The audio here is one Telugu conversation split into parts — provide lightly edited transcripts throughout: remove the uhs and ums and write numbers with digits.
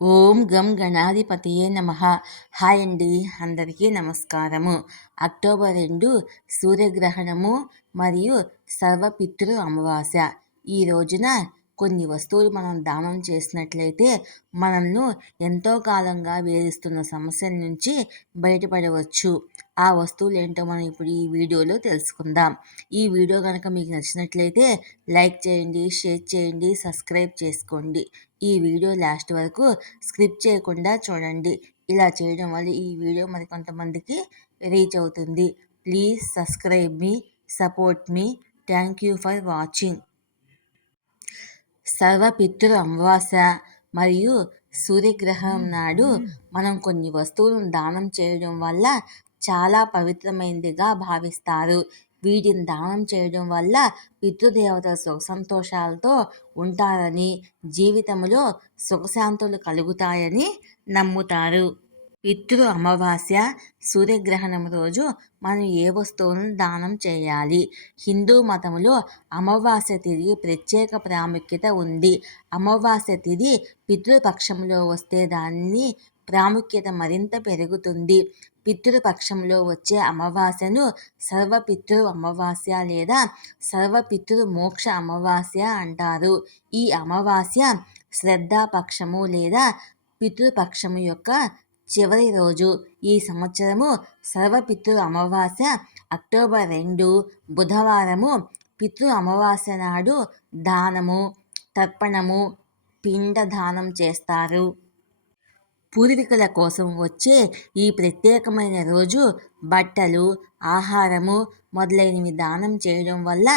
ఓం గం గణాధిపతయే నమః. హాయ్ అండి, అందరికీ నమస్కారము. అక్టోబర్ 2 సూర్యగ్రహణము మరియు సర్వపితృ అమావాస్య. ఈ రోజున కొన్ని వస్తువులు మనం దానం చేసినట్లయితే మనల్ని ఎంతో కాలంగా వేధిస్తున్న సమస్యల నుంచి బయటపడవచ్చు. ఆ వస్తువులు ఏంటో మనం ఇప్పుడు ఈ వీడియోలో తెలుసుకుందాం. ఈ వీడియో కనుక మీకు నచ్చినట్లయితే లైక్ చేయండి, షేర్ చేయండి, సబ్స్క్రైబ్ చేసుకోండి. ఈ వీడియో లాస్ట్ వరకు స్కిప్ చేయకుండా చూడండి. ఇలా చేయడం వల్ల ఈ వీడియో మరి కొంతమందికి రీచ్ అవుతుంది. Please subscribe me, support me. Thank you for watching. Sarvapitru Amavasya మరియు సూర్యగ్రహణం నాడు మనం కొన్ని వస్తువులను దానం చేయడం వల్ల చాలా పవిత్రమైనదిగా భావిస్తారు. వీటిని దానం చేయడం వల్ల పితృదేవతల సుఖ సంతోషాలతో ఉంటారని, జీవితంలో సుఖశాంతులు కలుగుతాయని నమ్ముతారు. పితృ అమావాస్య సూర్యగ్రహణం రోజు మనం ఏ వస్తువులను దానం చేయాలి? హిందూ మతంలో అమావాస్య తిథి ప్రత్యేక ప్రాముఖ్యత ఉంది. అమావాస్య తిథి పితృపక్షంలో వస్తే దాని ప్రాముఖ్యత మరింత పెరుగుతుంది. పితృపక్షంలో వచ్చే అమావాస్యను సర్వపితృ అమావాస్య లేదా సర్వపితృ మోక్ష అమావాస్య అంటారు. ఈ అమావాస్య శ్రద్ధాపక్షము లేదా పితృపక్షము యొక్క చివరి రోజు. ఈ సంవత్సరము సర్వపితృ అమావాస్య అక్టోబర్ 2 బుధవారము. పితృ అమావాస్య నాడు దానము, తర్పణము, పిండ దానం చేస్తారు. పూర్వీకుల కోసం వచ్చే ఈ ప్రత్యేకమైన రోజు బట్టలు, ఆహారము మొదలైనవి దానం చేయడం వల్ల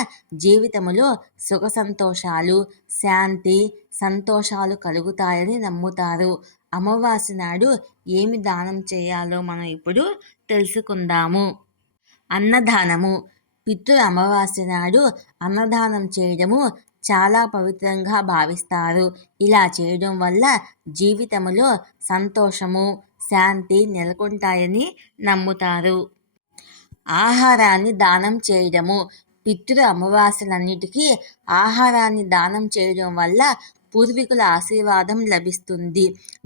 జీవితంలో సుఖ సంతోషాలు, శాంతి, సంతోషాలు కలుగుతాయని నమ్ముతారు. అమావాస్య నాడు ఏమి దానం చేయాలో మనం ఇప్పుడు తెలుసుకుందాము. అన్నదానము. పితృ అమావాస్య నాడు అన్నదానం చేయడము చాలా పవిత్రంగా భావిస్తారు. ఇలా చేయడం వల్ల జీవితంలో సంతోషము, శాంతి నెలకొంటాయని నమ్ముతారు. ఆహారాన్ని దానం చేయడము. పితృ అమావాస్యలన్నిటికీ ఆహారాన్ని దానం చేయడం వల్ల పూర్వీకుల ఆశీర్వాదం లభిస్తుంది.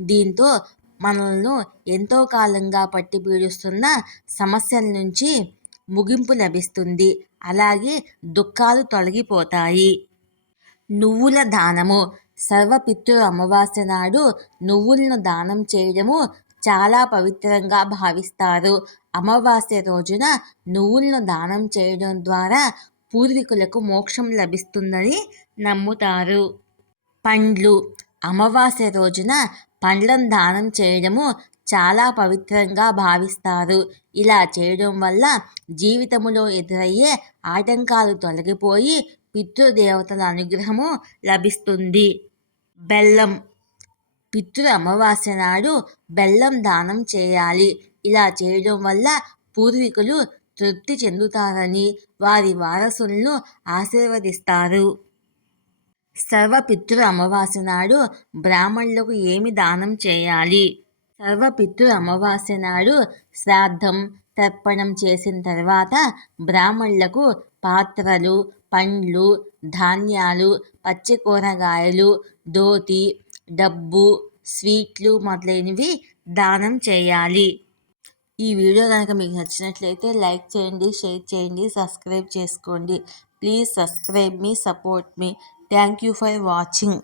దీంతో మనల్ని ఎంతో కాలంగా పట్టి పీడిస్తున్న సమస్యల నుంచి ముగింపు లభిస్తుంది. అలాగే దుఃఖాలు తొలగిపోతాయి. నువ్వుల దానము. సర్వపితృ అమావాస్య నాడు నువ్వులను దానం చేయడము చాలా పవిత్రంగా భావిస్తారు. అమావాస్య రోజున నువ్వులను దానం చేయడం ద్వారా పూర్వీకులకు మోక్షం లభిస్తుందని నమ్ముతారు. పండ్లు. అమావాస్య రోజున పండ్లను దానం చేయడము చాలా పవిత్రంగా భావిస్తారు. ఇలా చేయడం వల్ల జీవితంలో ఎదురయ్యే ఆటంకాలు తొలగిపోయి పితృదేవతల అనుగ్రహము లభిస్తుంది. బెల్లం. పితృ అమావాస్య నాడు బెల్లం దానం చేయాలి. ఇలా చేయడం వల్ల పూర్వీకులు తృప్తి చెందుతారని, వారి వారసులను ఆశీర్వదిస్తారు. సర్వపితృ అమావాస్య నాడు బ్రాహ్మణులకు ఏమి దానం చేయాలి? సర్వపితృ అమావాస్య నాడు శ్రాద్ధం, తర్పణం చేసిన తర్వాత బ్రాహ్మణులకు పాత్రలు, పండ్లు, ధాన్యాలు, పచ్చి కూరగాయలు, ధోతి, డబ్బు, స్వీట్లు మొదలైనవి దానం చేయాలి. ఈ వీడియో కనుక మీకు నచ్చినట్లయితే లైక్ చేయండి, షేర్ చేయండి, సబ్స్క్రైబ్ చేసుకోండి. Please subscribe me, support me. Thank you for watching.